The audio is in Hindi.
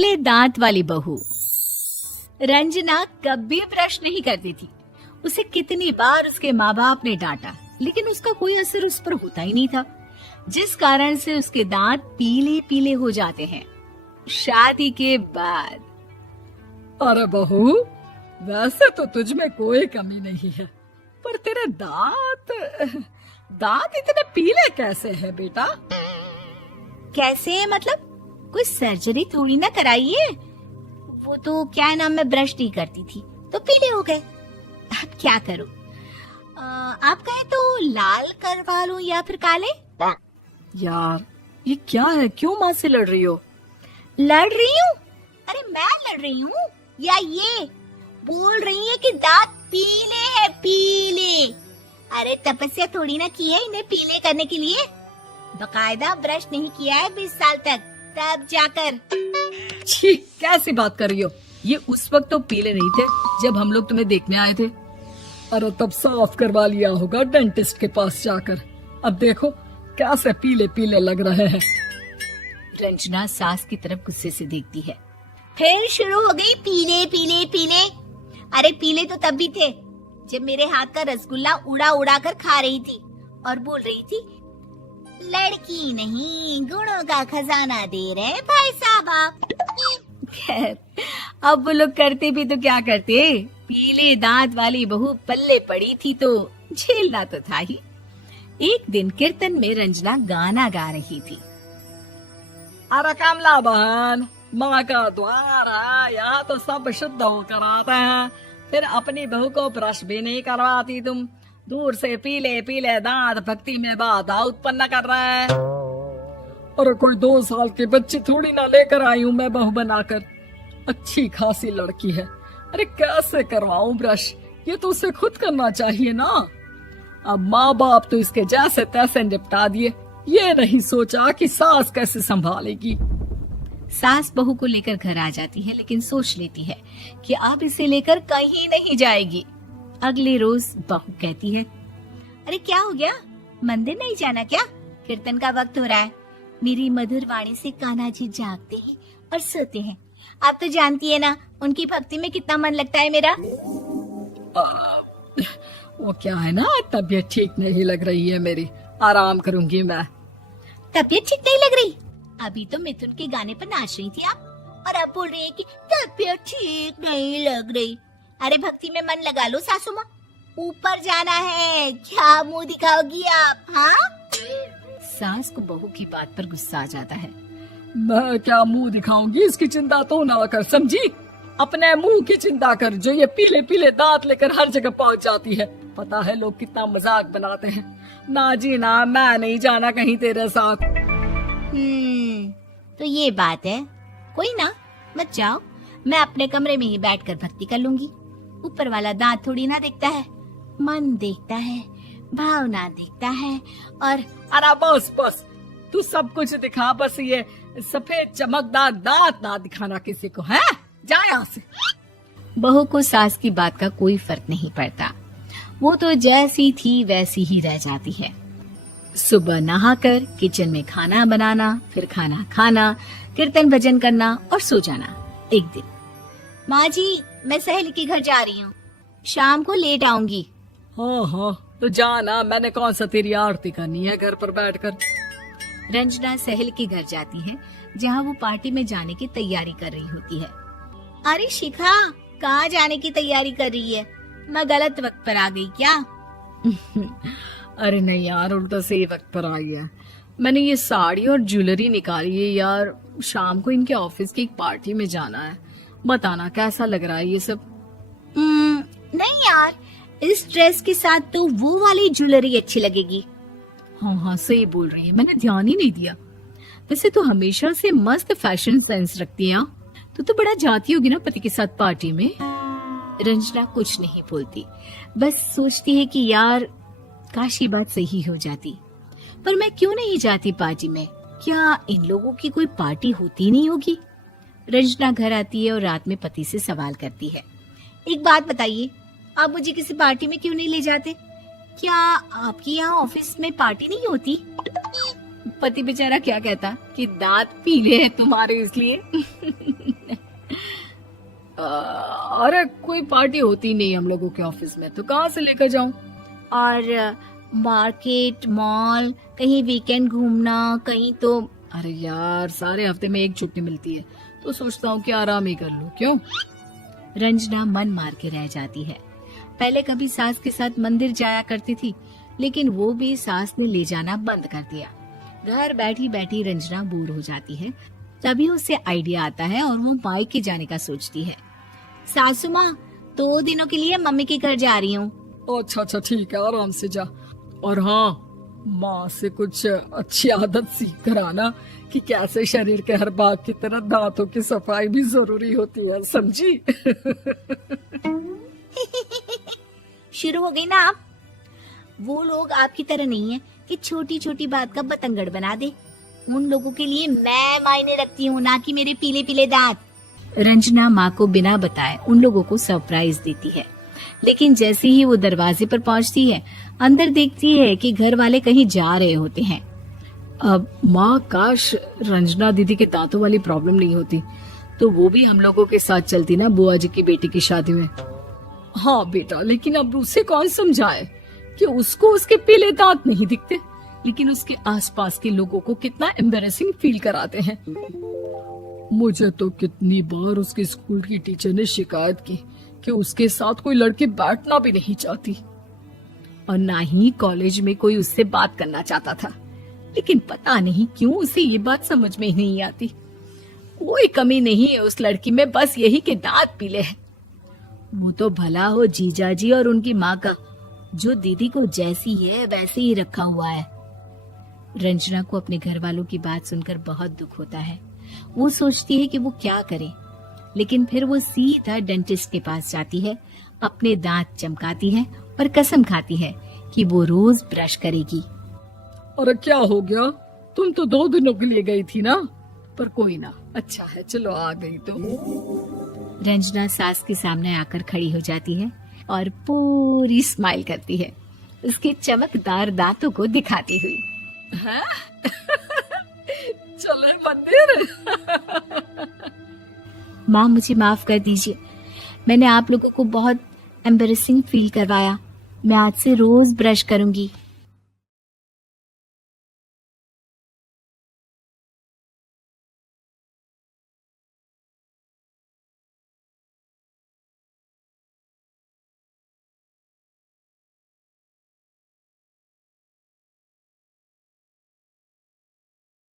पीले दांत वाली बहू। रंजना कभी ब्रश नहीं करती थी। उसे कितनी बार उसके माँ बाप ने डांटा, लेकिन उसका कोई असर उस पर होता ही नहीं था, जिस कारण से उसके दांत पीले पीले हो जाते हैं। शादी के बाद। अरे बहू, वैसे तो तुझ में कोई कमी नहीं है, पर तेरे दांत इतने पीले कैसे हैं बेटा? कैसे मतलब? कोई सर्जरी थोड़ी ना कराइए। वो तो क्या नाम, मैं ब्रश नहीं करती थी तो पीले हो गए। अब क्या करूं? आप कहे तो लाल करवा लूं या फिर काले? यार ये क्या है, क्यों माँ से लड़ रही हो? लड़ रही हूँ? अरे मैं लड़ रही हूँ या ये बोल रही है कि दांत पीले हैं, पीले। अरे तपस्या थोड़ी ना की है इन्हें पीले करने के लिए। बकायदा ब्रश नहीं किया है 20 साल तक, तब जाकर। छी, कैसी बात कर रही हो? ये उस वक्त तो पीले नहीं थे जब हम लोग तुम्हें देखने आए थे। अरे तब साफ करवा लिया होगा डेंटिस्ट के पास जाकर। अब देखो कैसे पीले पीले लग रहे हैं। रंजना सास की तरफ गुस्से से देखती है। फिर शुरू हो गई पीले पीले पीले। अरे पीले तो तब भी थे जब मेरे हाथ का रसगुल्ला उड़ा उड़ा कर खा रही थी और बोल रही थी, लड़की नहीं गुणों का खजाना दे रहे भाई साहब आप। खैर, अब वो लोग करते भी तो क्या करते, पीले दांत वाली बहू पल्ले पड़ी थी तो झेलना तो था ही। एक दिन कीर्तन में रंजना गाना गा रही थी। अरे कमला बहन, माँ का द्वार है, यहाँ तो सब शुद्ध होकर आते हैं, फिर अपनी बहू को ब्रश भी नहीं करवाती तुम। दूर से पीले पीले दांत भक्ति में बाधा उत्पन्न कर रहे हैं। अरे कोई 2 साल के बच्चे थोड़ी ना लेकर आई हूँ मैं बहू बनाकर। अच्छी खासी लड़की है, अरे कैसे करवाऊं ब्रश? ये तो उसे खुद करना चाहिए ना। अब माँ बाप तो इसके जैसे तैसे निपटा दिए, ये नहीं सोचा कि सास कैसे संभालेगी। सास बहू को लेकर घर आ जाती है, लेकिन सोच लेती है कि अब इसे लेकर कहीं नहीं जाएगी। अगले रोज बहू कहती है, अरे क्या हो गया, मंदिर नहीं जाना क्या? कीर्तन का वक्त हो रहा है। मेरी मधुर वाणी से कान्हा जी जागते हैं और सोते हैं। आप तो जानती है ना उनकी भक्ति में कितना मन लगता है मेरा। वो क्या है ना, तबीयत ठीक नहीं लग रही है मेरी, आराम करूंगी मैं। तबीयत ठीक नहीं लग रही? अभी तो मिथुन के गाने पर नाच रही थी आप, और अब बोल रही है कि तबीयत ठीक नहीं लग रही। अरे भक्ति में मन लगा लो सासू माँ, ऊपर जाना है, क्या मुंह दिखाओगी आप? हाँ? सास को बहू की बात पर गुस्सा आ जाता है। मैं क्या मुंह दिखाऊंगी, इसकी चिंता तो ना कर, समझी? अपने मुंह की चिंता कर, जो ये पीले पीले दांत लेकर हर जगह पहुंच जाती है। पता है लोग कितना मजाक बनाते हैं। ना जी ना, मैं नहीं जाना कहीं तेरे साथ। तो ये बात है, कोई ना, मत जाओ, मैं अपने कमरे में ही बैठकर भक्ति कर लूंगी। ऊपर वाला दांत थोड़ी ना देखता है, मन देखता है, भावना देखता है। और अरे बस बस, तू सब कुछ दिखा, बस ये सफेद चमकदार दांत ना दिखाना किसी को, है? जा यहाँ से। बहू को सास की बात का कोई फर्क नहीं पड़ता, वो तो जैसी थी वैसी ही रह जाती है। सुबह नहाकर किचन में खाना बनाना, फिर खाना खाना, कीर्तन भजन करना और सो जाना। एक दिन, माँ जी मैं सहेली के घर जा रही हूँ, शाम को लेट आऊंगी। हाँ हाँ तो जाना, मैंने कौन सा तेरी आरती करनी है घर पर बैठकर। रंजना सहेली के घर जाती है, जहाँ वो पार्टी में जाने की तैयारी कर रही होती है। अरे शिखा, कहाँ जाने की तैयारी कर रही है? मैं गलत वक्त पर आ गई क्या? अरे नहीं यार, उल्टा सही वक्त पर आ गया। मैंने ये साड़ी और ज्वेलरी निकाली है यार, शाम को इनके ऑफिस की एक पार्टी में जाना है। बताना कैसा लग रहा है ये सब? नहीं यार, इस ड्रेस के साथ तो वो वाली ज्वेलरी अच्छी लगेगी। हाँ हाँ सही बोल रही है, मैंने ध्यान ही नहीं दिया। वैसे तो हमेशा से मस्त फैशन सेंस रखती है। तो बड़ा जाती होगी ना पति के साथ पार्टी में। रंजना कुछ नहीं बोलती, बस सोचती है कि यार काश ये बात सही हो जाती, पर मैं क्यों नहीं जाती पार्टी में? क्या इन लोगों की कोई पार्टी होती नहीं होगी? रंजना घर आती है और रात में पति से सवाल करती है, एक बात बताइए, आप मुझे किसी पार्टी में क्यों नहीं ले जाते? क्या आपकी यहाँ ऑफिस में पार्टी नहीं होती? पति बेचारा क्या कहता कि दांत पीले हैं तुम्हारे इसलिए। अरे कोई पार्टी होती नहीं हम लोगों के ऑफिस में, तो कहाँ से लेकर जाऊं? और मार्केट, मॉल, कहीं वीकेंड घूमना, कहीं तो। अरे यार, सारे हफ्ते में एक छुट्टी मिलती है, तो सोचता हूँ कि आराम ही कर लूं। क्यों? रंजना मन मार के रह जाती है। पहले कभी सास के साथ मंदिर जाया करती थी, लेकिन वो भी सास ने ले जाना बंद कर दिया। घर बैठी बैठी रंजना बोर हो जाती है। तभी उसे आइडिया आता है और वो मायके जाने का सोचती है। सासू माँ, 2 दिनों के लिए मम्मी के घर जा रही हूँ। अच्छा अच्छा, ठीक है, आराम से जा। और हाँ, माँ से कुछ अच्छी आदत सीख कर आना कि कैसे शरीर के हर भाग की तरह दांतों की सफाई भी जरूरी होती है, समझी? शुरू हो गई ना आप? वो लोग आपकी तरह नहीं है कि छोटी छोटी बात का बतंगड़ बना दे। उन लोगों के लिए मैं मायने रखती हूँ, ना कि मेरे पीले पीले दांत। रंजना माँ को बिना बताए उन लोगों को सरप्राइज देती है, लेकिन जैसे ही वो दरवाजे पर पहुंचती है, अंदर देखती है कि घर वाले कहीं जा रहे होते हैं। अब माँ, काश रंजना दीदी के दांतों वाली प्रॉब्लम नहीं होती, तो वो भी हम लोगों के साथ चलती ना बुआ जी की बेटी की शादी में। हाँ बेटा, लेकिन अब उसे कौन समझाए कि उसको उसके पीले दांत नहीं दिखते, लेकिन उसके आसपास के लोगों को कितना एम्बैरेसिंग फील कराते हैं। मुझे तो कितनी बार उसके स्कूल की टीचर ने शिकायत की कि उसके साथ कोई लड़की बैठना भी नहीं चाहती, और ना ही कॉलेज में कोई उससे बात करना चाहता था। लेकिन पता नहीं क्यों उसे ये बात समझ में ही नहीं आती। कोई कमी नहीं है उस लड़की में, बस यही कि दांत पीले हैं। वो तो भला हो जीजा जी और उनकी माँ का, जो दीदी को जैसी है वैसे ही रखा हुआ है। रंजना को अपने घर वालों की बात सुनकर बहुत दुख होता है। वो सोचती है कि वो क्या करे, लेकिन फिर वो सीधा डेंटिस्ट के पास जाती है, अपने दांत चमकाती है और कसम खाती है कि वो रोज ब्रश करेगी। अरे क्या हो गया? तुम तो 2 दिनों के लिए गई थी ना, पर कोई ना, अच्छा है, चलो आ गई तो। रंजना सास के सामने आकर खड़ी हो जाती है और पूरी स्माइल करती है, उसके चमकदार दांतों को दिखाती हुई। हैं? चले मंदिर? माँ, मुझे माफ कर दीजिए, मैंने आप लोगों को बहुत एम्बैरेसिंग फील करवाया। मैं आज से रोज ब्रश करूंगी।